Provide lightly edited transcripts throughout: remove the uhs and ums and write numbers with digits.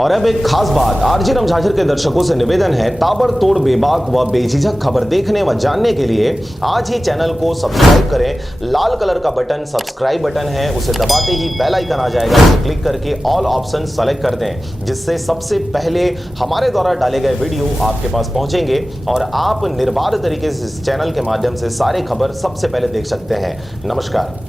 और अब एक खास बात, आरजे रमझाझर के दर्शकों से निवेदन है, ताबड़तोड़ बेबाक व बेझिझक खबर देखने व जानने के लिए आज ही चैनल को सब्सक्राइब करें। लाल कलर का बटन सब्सक्राइब बटन है, उसे दबाते ही बेल आइकन आ जाएगा, उसे क्लिक करके ऑल ऑप्शन सेलेक्ट कर दें, जिससे सबसे पहले हमारे द्वारा डाले गए वीडियो आपके पास पहुंचेंगे और आप निर्बाध तरीके से इस चैनल के माध्यम से सारे खबर सबसे पहले देख सकते हैं। नमस्कार।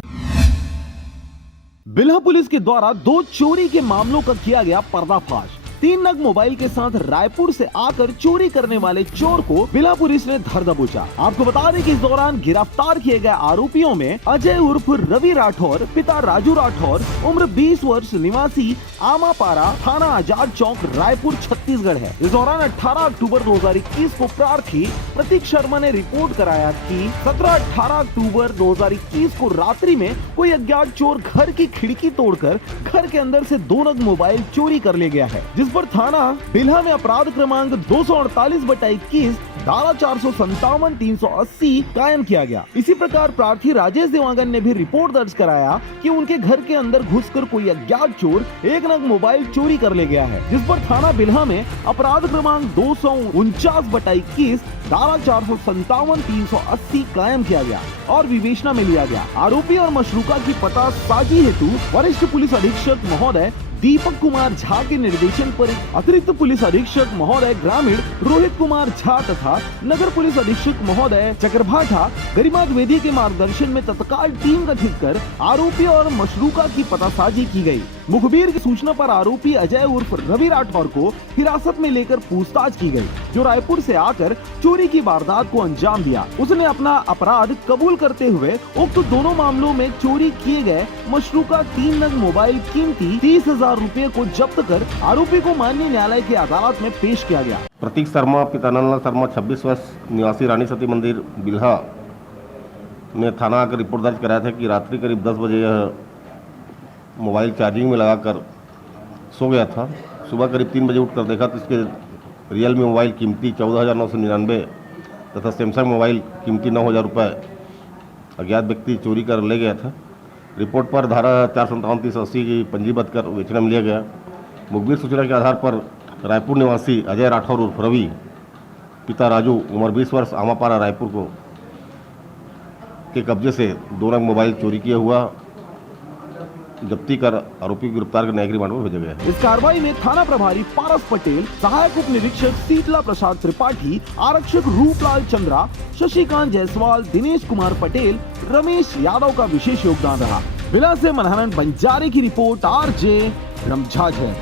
बिल्हा पुलिस के द्वारा 2 चोरी के मामलों का किया गया पर्दाफाश। 3 नग मोबाइल के साथ रायपुर से आकर चोरी करने वाले चोर को बिल्हा पुलिस ने धर दबोचा। आपको बता दें कि इस दौरान गिरफ्तार किए गए आरोपियों में अजय उर्फ रवि राठौर, पिता राजू राठौर, उम्र 20 वर्ष, निवासी आमापारा, थाना आजाद चौक, रायपुर, छत्तीसगढ़ है। इस दौरान 18 अक्टूबर 2021 को प्रार्थी प्रतीक शर्मा ने रिपोर्ट कराया कि 17-18 अक्टूबर 2021 को रात्रि में कोई अज्ञात चोर घर की खिड़की तोड़कर घर के अंदर से 2 नग मोबाइल चोरी कर ले गया है, जिस पर थाना बिल्हा में अपराध क्रमांक 248/21 धारा 457 380 कायम किया गया। इसी प्रकार प्रार्थी राजेश देवांगन ने भी रिपोर्ट दर्ज कराया कि उनके घर के अंदर घुसकर कोई अज्ञात चोर 1 नग मोबाइल चोरी कर ले गया है, जिस पर थाना बिल्हा में अपराध क्रमांक 249/21 धारा 457 380 कायम किया गया और विवेचना में लिया गया। आरोपी और मशरूका की पतासाजी हेतु वरिष्ठ पुलिस अधीक्षक महोदय दीपक कुमार झा के निर्देशन पर अतिरिक्त पुलिस अधीक्षक महोदय ग्रामीण रोहित कुमार झा तथा नगर पुलिस अधीक्षक महोदय चक्रभाठा गरिमा द्विवेदी के मार्गदर्शन में तत्काल टीम गठित कर आरोपी और मशरूका की पतासाजी की गई। मुखबिर की सूचना पर आरोपी अजय उर्फ रवि राठौर को हिरासत में लेकर पूछताछ की गई, जो रायपुर से आकर चोरी की वारदात को अंजाम दिया। उसने अपना अपराध कबूल करते हुए उक्त दोनों मामलों में चोरी किए गए मशरूका 3 नग मोबाइल कीमती 30,000 रुपए को जब्त कर आरोपी को माननीय न्यायालय की अदालत में पेश किया गया। प्रतीक शर्मा, पिता नंदलाल शर्मा, 26 वर्ष, निवासी रानी सती मंदिर बिल्हा ने थाना आकर रिपोर्ट दर्ज कराया था कि रात्रि करीब 10 बजे यह मोबाइल चार्जिंग में लगाकर सो गया था। सुबह करीब 3 बजे उठकर देखा तो इसके रियलमी मोबाइल कीमती 14,999 तथा सैमसंग मोबाइल कीमती 9,000 रुपये अज्ञात व्यक्ति चोरी कर ले गया था। रिपोर्ट पर धारा 457-380 की पंजीबद्ध कर विवेचना में लिया गया। मुखबिर सूचना के आधार पर रायपुर निवासी अजय राठौर उर्फ रवि, पिता राजू, उम्र 20 वर्ष, आमापारा, रायपुर को के कब्जे से 2 नग मोबाइल चोरी किया हुआ जब्ती कर आरोपी को गिरफ्तार कर न्यायिक रिमांड में भेजा गया है। इस कार्रवाई में थाना प्रभारी पारस पटेल, सहायक उप निरीक्षक शीतला प्रसाद त्रिपाठी, आरक्षक रूपलाल चंद्रा, शशिकांत जायसवाल, दिनेश कुमार पटेल, रमेश यादव का विशेष योगदान रहा। बिल्हा से मनहरन बंजारे की रिपोर्ट, आरजे रमझाझर।